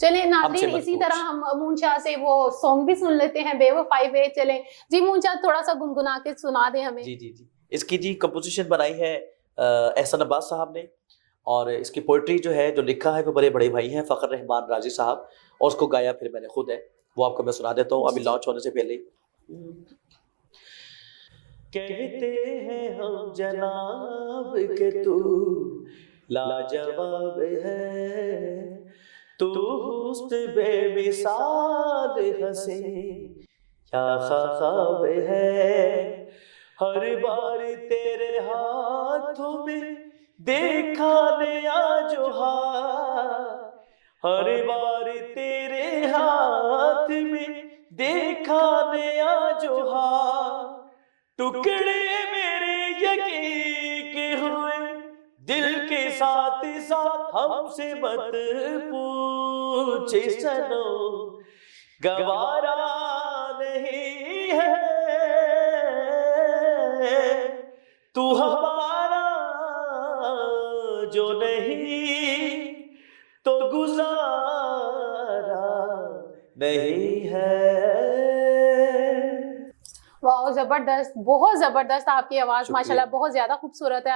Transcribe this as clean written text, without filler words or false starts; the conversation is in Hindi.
चले हमसे नाज़रीन, मत इसी तरह पूछ। हम मूनशाह से वो सॉन्ग भी सुन लेते हैं, बेवफ़ाई वे चले। जी मूनशाह, थोड़ा-सा गुनगुना के सुना दें हमें। जी, जी, जी। इसकी जी कंपोज़िशन बनाई है एहसन अब्बास साहब ने और इसकी पोएट्री जो है, जो लिखा है वो बड़े बड़े भाई हैं फ़ख़्र रहमान राज़ी साहब और उसको गाया फिर मैंने खुद है। वो आपको मैं सुना देता हूँ जी, अभी जी। लॉन्च होने से पहले ही। कहते हैं हम जनाब के तू लाजवाब है, तू हुस्न बेमिसाल हँसी क्या ख़्वाब है। हर बार तेरे हाथों में देखा नया जोहार, हर बार तेरे हाथ में देखा नया जोहार। टुकड़े मेरे यकीन के हुए दिल के साथ साथ हमसे मत पूछ सनम, गवारा नहीं है तू हमारा जो नहीं तो गुजारा नहीं है। वाओ! ज़बरदस्त, बहुत ज़बरदस्त आपकी आवाज़ शुक्रिया। माशाल्लाह बहुत ज़्यादा खूबसूरत है।